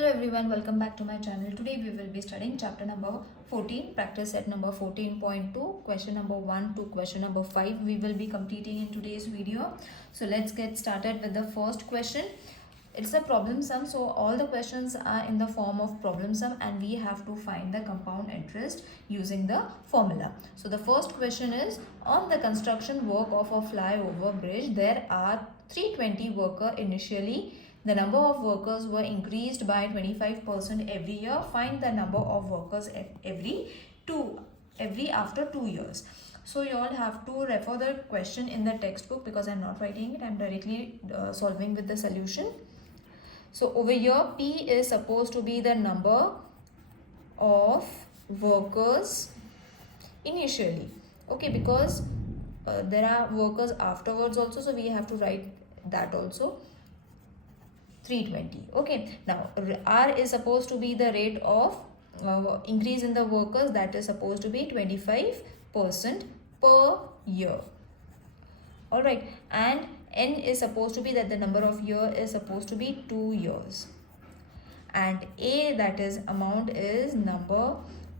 Hello everyone, welcome back to my channel. Today we will be studying chapter number 14, practice set number 14.2, question number 1 to question number 5 we will be completing in today's video. So let's get started with the first question. It's a problem sum, so all the questions are in the form of problem sum and we have to find the compound interest using the formula. So the first question is, on the construction work of a flyover bridge, there are 320 workers initially. The number of workers were increased by 25% every year. Find the number of workers every after 2 years. So you all have to refer the question in the textbook because I'm not writing it. I'm directly solving with the solution. So over here, P is supposed to be the number of workers initially. Okay, because there are workers afterwards also, so we have to write that also. 320. Okay, now R is supposed to be the rate of increase in the workers, that is supposed to be 25% per year. Alright, and N is supposed to be that the number of year is supposed to be 2 years. And A, that is amount, is number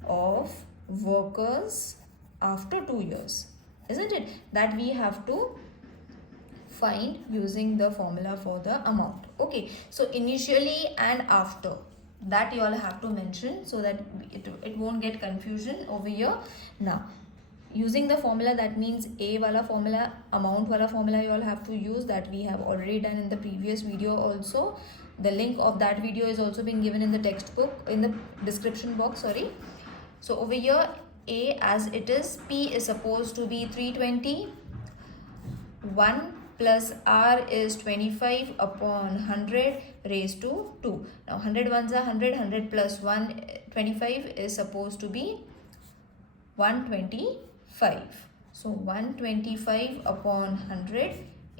of workers after 2 years. Isn't it? That we have to find using the formula for the amount. Okay, so initially and after, that you all have to mention so that it won't get confusion over here. Now using the formula, that means A wala formula, amount wala formula you all have to use, that we have already done in the previous video also. The link of that video is also been given in the textbook, in the description box, sorry. So over here, A as it is, P is supposed to be 320, 1 plus R is 25 upon 100 raised to 2. Now 100 ones are 100, 100 plus 1, 25 is supposed to be 125. So 125 upon 100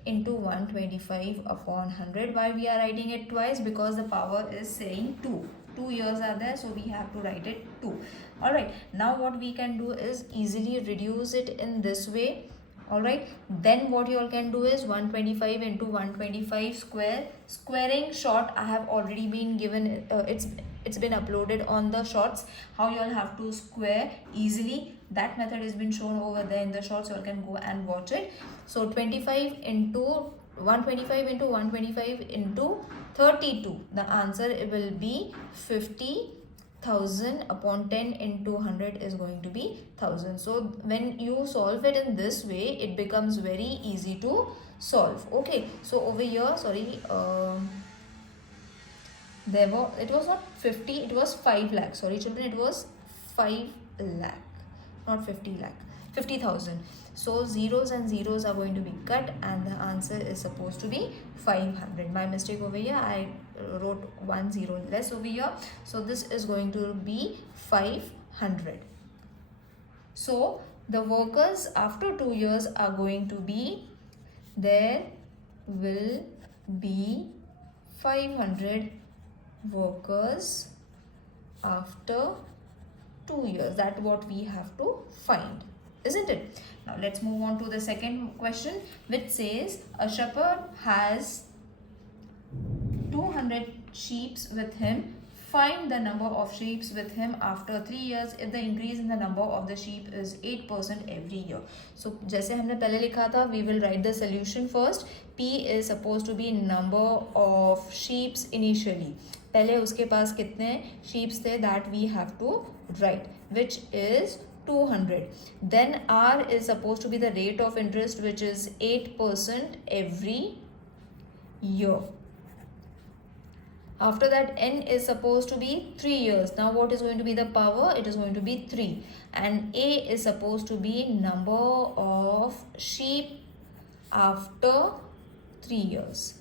into 125 upon 100. Why we are writing it twice? Because the power is saying 2. 2 years are there, so we have to write it 2. Alright, now what we can do is easily reduce it in this way. Alright, then what you all can do is 125 into 125 square. Squaring short I have already been given, it's been uploaded on the shorts, how you all have to square easily. That method has been shown over there in the shorts, you all can go and watch it. So 25 into 125 into 125 into 32, the answer will be 50,000 upon 10 into 100 is going to be 1000. So when you solve it in this way, it becomes very easy to solve. Okay, so over here, sorry, it was not 50, it was 5 lakh. Sorry children, it was 5 lakh, not 50 lakh, 50,000. So zeros and zeros are going to be cut and the answer is supposed to be 500. My mistake over here, I wrote 1 0 less over here. So this is going to be 500. So the workers after 2 years are going to be, there will be 500 workers after 2 years. That's what we have to find, isn't it? Now let's move on to the second question, which says a shepherd has 200 sheep with him. Find the number of sheep with him after 3 years if the increase in the number of the sheep is 8% every year. So जैसे हमने पहले लिखा था, we will write the solution first. P is supposed to be number of sheep initially. पहले उसके पास कितने sheep थे, that we have to write, which is 200. Then R is supposed to be the rate of interest, which is 8% every year. After that, N is supposed to be 3 years. Now what is going to be the power? It is going to be 3. And A is supposed to be number of sheep after 3 years.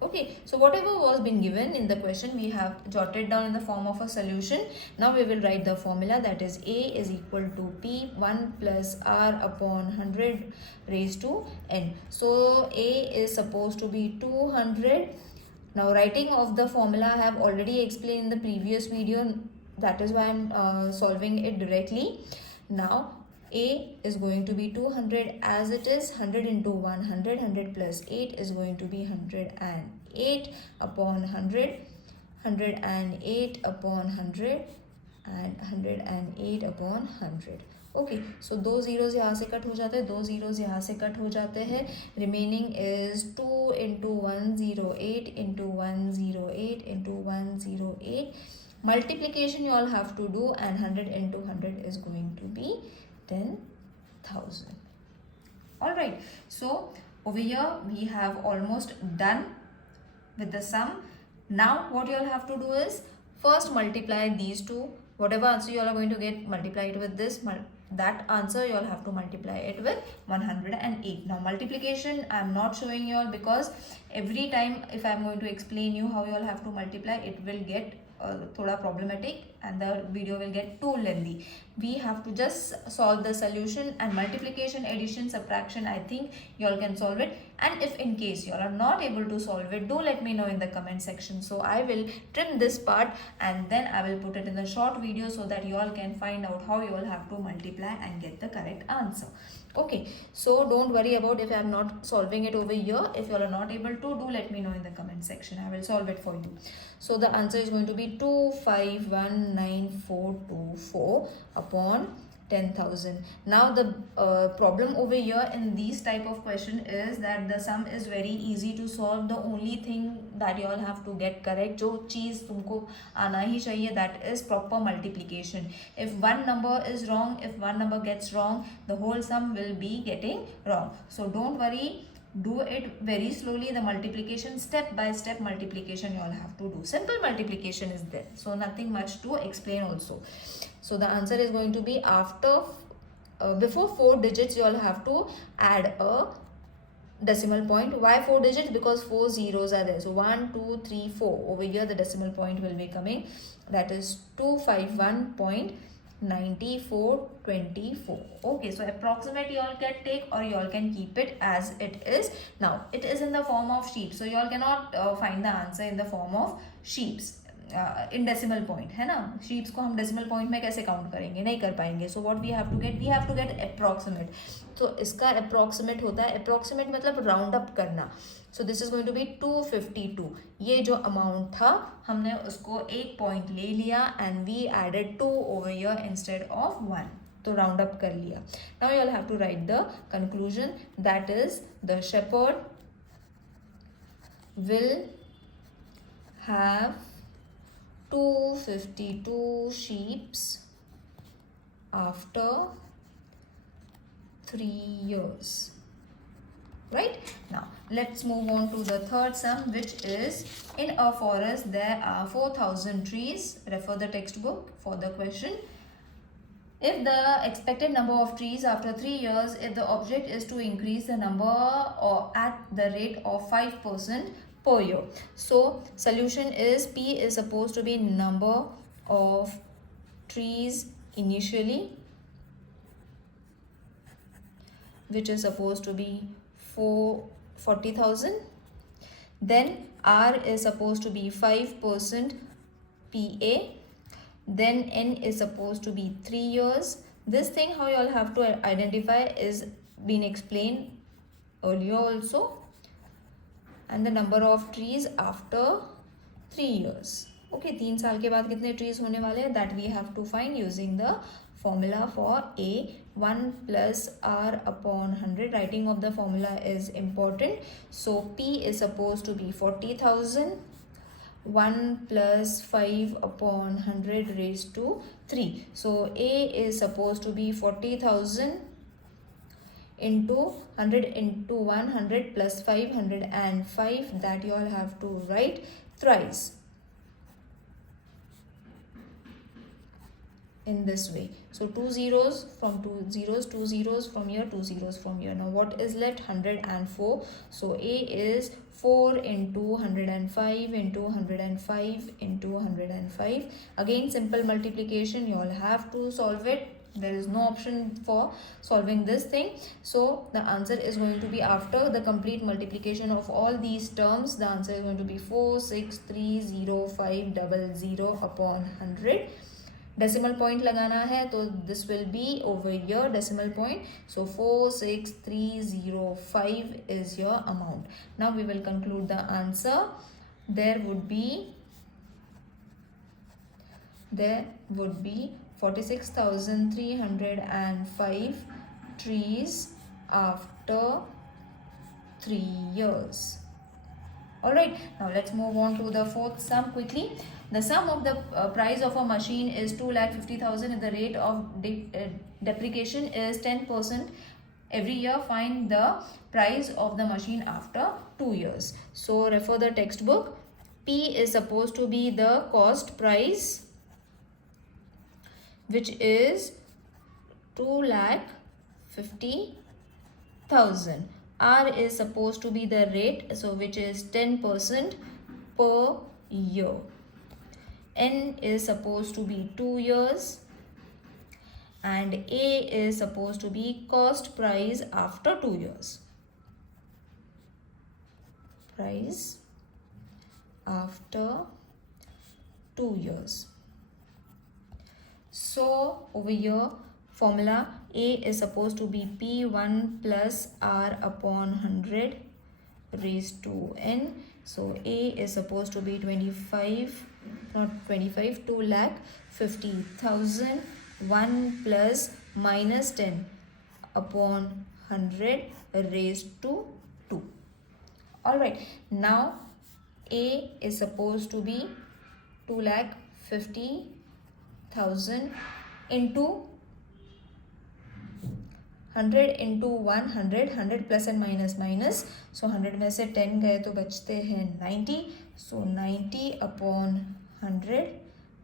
Okay, so whatever was been given in the question, we have jotted down in the form of a solution. Now we will write the formula, that is A is equal to P 1 plus R upon 100 raised to N. So A is supposed to be 200. Now writing of the formula I have already explained in the previous video, that is why I am solving it directly. Now A is going to be 200 as it is, 100 into 100, 100 plus 8 is going to be 108 upon 100. 108 upon 100 and 108 upon 100. Okay so दो zeros यहाँ से cut हो जाते हैं, दो zeros यहाँ से cut हो जाते हैं. Remaining is 2 into 108 into 108 into 108. Multiplication you all have to do, and 100 into 100 is going to be 10,000. Alright, so over here we have almost done with the sum. Now what you all have to do is first multiply these two. Whatever answer you all are going to get, multiply it with this. That answer you all have to multiply it with 108. Now multiplication I am not showing you all because every time if I am going to explain you how you all have to multiply, it will get thoda problematic and the video will get too lengthy. We have to just solve the solution, and multiplication, addition, subtraction, I think you all can solve it. And if in case you all are not able to solve it, do let me know in the comment section. So I will trim this part and then I will put it in the short video so that you all can find out how you all have to multiply and get the correct answer. Okay, so don't worry about if I am not solving it over here. If you all are not able to, do let me know in the comment section. I will solve it for you. So the answer is going to be 2519424 upon 10,000. Now the problem over here in these type of question is that the sum is very easy to solve. The only thing that you all have to get correct, जो चीज़ तुमको आना ही चाहिए, that is proper multiplication. If one number is wrong, if one number gets wrong, the whole sum will be getting wrong. So don't worry. Do it very slowly. The multiplication, step by step multiplication you all have to do. Simple multiplication is there, so nothing much to explain also. So the answer is going to be after before 4 digits you all have to add a decimal point. Why 4 digits? Because 4 zeros are there. So 1 2 3 4. Over here the decimal point will be coming, that is 251.9424. Okay, so approximate you all can take or you all can keep it as it is. Now it is in the form of sheep, so you all cannot find the answer in the form of sheeps. In decimal point है ना, sheeps को हम decimal point में कैसे count करेंगे, नहीं कर पाएंगे. So what we have to get approximate. तो इसका अप्रॉक्सीमेट होता है, अप्रॉक्सीमेट मतलब राउंड अप करना. So this is going to be 252. ये जो अमाउंट था हमने उसको एक पॉइंट ले लिया and we added 2 over here instead of 1, तो राउंड अप कर लिया. Now you all have to write the conclusion, that is the shepherd will have 252 sheeps after 3 years. Right? Now let's move on to the third sum, which is in a forest there are 4,000 trees. Refer the textbook for the question. If the expected number of trees after 3 years, if the object is to increase the number or at the rate of 5% per year. So solution is P is supposed to be number of trees initially, which is supposed to be 40,000. Then R is supposed to be 5% PA. Then N is supposed to be 3 years. This thing how you all have to identify is been explained earlier also. And the number of trees after 3 years. Okay, 3 साल के बाद कितने trees होने वाले हैं, that we have to find using the formula for A. 1 plus R upon 100. Writing of the formula is important. So P is supposed to be 40,000. 1 plus 5 upon 100 raised to 3. So A is supposed to be 40,000 into 100 into 100 plus 505, that you all have to write thrice in this way. So 2 zeros from 2 zeros, 2 zeros from here, 2 zeros from here. Now what is left? 104. So A is 4 into 105 into 105 into 105. Again simple multiplication, you all have to solve it. There is no option for solving this thing. So the answer is going to be after the complete multiplication of all these terms, the answer is going to be 4630500 upon 100. Decimal point लगाना है, तो this will be over here decimal point. So 46305 is your amount. Now we will conclude the answer. There would be there would be 46,305 trees after 3 years. Alright, now let's move on to the fourth sum quickly. The sum of the price of a machine is 2,50,000 and the rate of depreciation is 10% every year. Find the price of the machine after 2 years. So refer the textbook. P is supposed to be the cost price, which is 2,50,000. R is supposed to be the rate, so which is 10% per year. N is supposed to be 2 years. And A is supposed to be cost price after 2 years. Price after 2 years. So over here, formula A is supposed to be P1 plus R upon 100 raised to N. So A is supposed to be 2,50,000. 1 plus minus 10 upon 100 raised to 2. Alright, now A is supposed to be 2,50,000 into 100 into 100 plus and minus. So 100 में से 10 गए तो बचते हैं 90. So 90 upon 100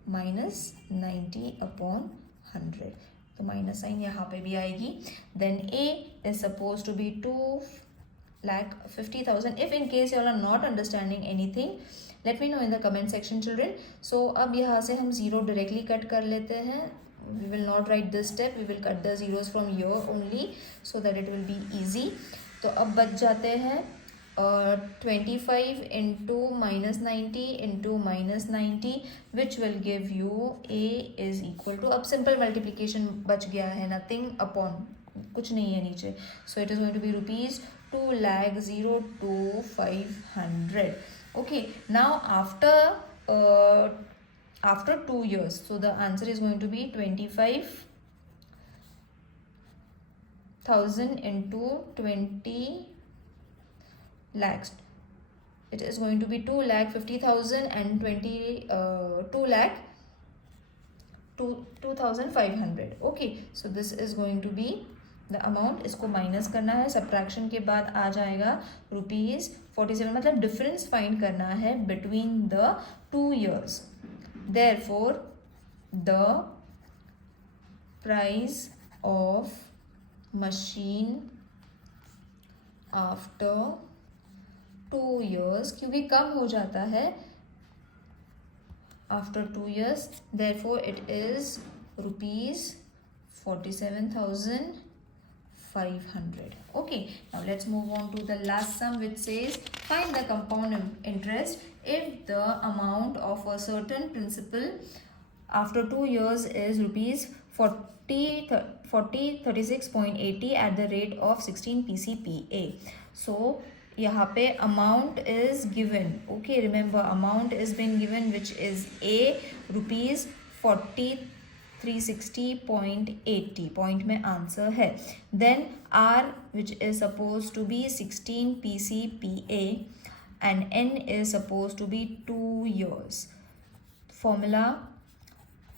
minus 90 upon 100. तो minus sign यहाँ पे भी आएगी. Then A is supposed to be 2,50,000. If in case you all are not understanding anything, let me know in the comment section, children. So अब यहाँ से हम zero directly cut कर लेते हैं. We will not write this step. We will cut the zeros from here only so that it will be easy. तो अब बच जाते हैं 25 into minus 90 into minus 90, which will give you A is equal to, अब simple multiplication बच गया है, nothing upon, कुछ नहीं है नीचे. So it is going to be rupees 2,02,500. Okay, now after 2 years, so the answer is going to be 25,000 into 20 lakhs. It is going to be 2,50,000 and 2,500. Okay, so this is going to be the amount. इसको minus करना है, subtraction के बाद आ जाएगा ₹47. मतलब difference find करना है between the 2 years. Therefore, the price of machine after 2 years, क्योंकि कम हो जाता है after 2 years, therefore it is ₹47,500. Okay, now let's move on to the last sum, which says find the compound interest if the amount of a certain principal after 2 years is ₹4036.80 at the rate of 16 PCPA. So यहाँ पे amount is given. Okay, remember amount is been given, which is A ₹4360.80. Point में answer है. Then R, which is supposed to be 16 PCPA, and N is supposed to be 2 years. Formula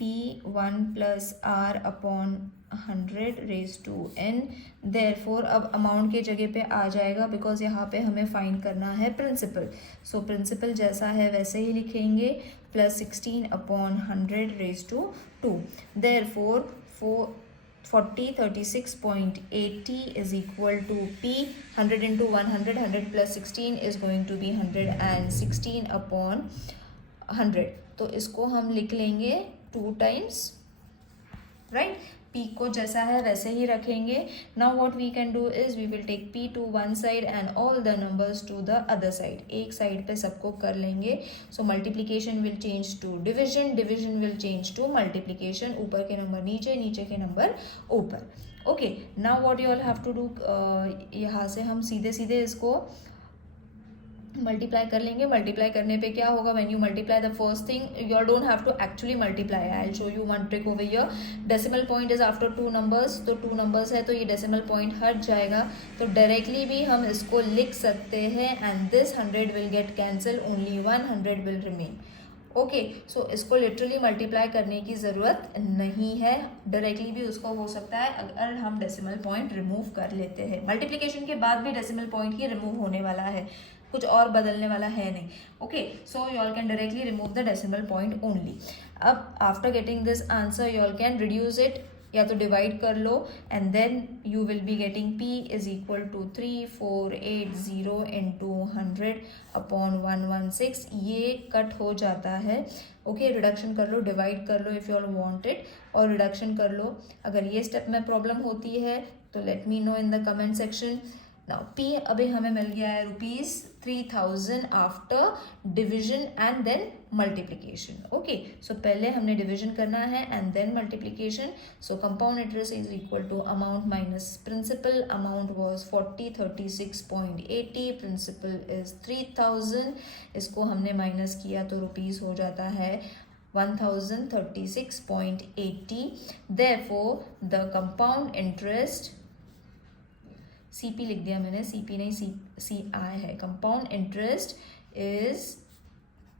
P1 plus R upon 100 raised to N. Therefore अब amount के जगह पे आ जाएगा, because यहाँ पे हमें फाइंड करना है प्रिंसिपल. सो प्रिंसिपल जैसा है वैसे ही लिखेंगे, plus 16 upon 100 raise to 2. Therefore 4036.80 is equal to P. 100 into 100, 100 plus 16 is going to be 116 upon 100. तो इसको हम लिख लेंगे 2 times, right? P को जैसा है वैसे ही रखेंगे. Now what we can do is we will take P to one side and all the numbers to the other side. एक साइड पे सबको कर लेंगे. So multiplication will change to division, division will change to multiplication. ऊपर के number नीचे, नीचे के नंबर ऊपर. Okay, now what you all have to do, यहाँ से हम सीधे सीधे इसको मल्टीप्लाई कर लेंगे. मल्टीप्लाई करने पे क्या होगा, when you multiply the first thing you don't have to actually multiply. I will show you one trick over here. Decimal point is after two numbers, तो टू नंबर्स है तो ये डेसिमल पॉइंट हट जाएगा, तो डायरेक्टली भी हम इसको लिख सकते हैं. And this 100 will get cancel, only 100 will remain. Okay, so इसको लिटरली मल्टीप्लाई करने की ज़रूरत नहीं है, डायरेक्टली भी उसको हो सकता है अगर हम डेसिमल पॉइंट रिमूव कर लेते हैं. मल्टीप्लिकेशन के बाद भी डेसिमल पॉइंट ही रिमूव होने वाला है, कुछ और बदलने वाला है नहीं. Okay, so you all can directly remove the decimal point only. अब after getting this answer you all can reduce it, या तो डिवाइड कर लो, and then you will be getting p is equal to 3480 into 100 upon 116. ये cut हो जाता है. Okay, reduction कर लो, डिवाइड कर लो if you all want it, और रिडक्शन कर लो. अगर ये स्टेप में प्रॉब्लम होती है तो let me know in the comment section. Now p अभी हमें मिल गया है ₹3000 after division and then multiplication. Okay, so पहले हमने डिविजन करना है and then multiplication. So compound interest is equal to amount minus principal. Amount was 4036.80, principal is 3000. इसको हमने माइनस किया तो रुपीज़ हो जाता है 1036.80. Therefore the compound interest, CP लिख दिया मैंने, CP नहीं CI है. Compound interest is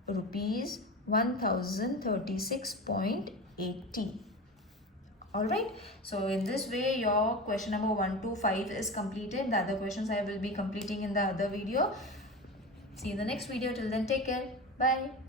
₹1036.80. All right, so in this way your question number 1 to 5 is completed. The other questions I will be completing in the other video. See you in the next video. Till then, take care. Bye.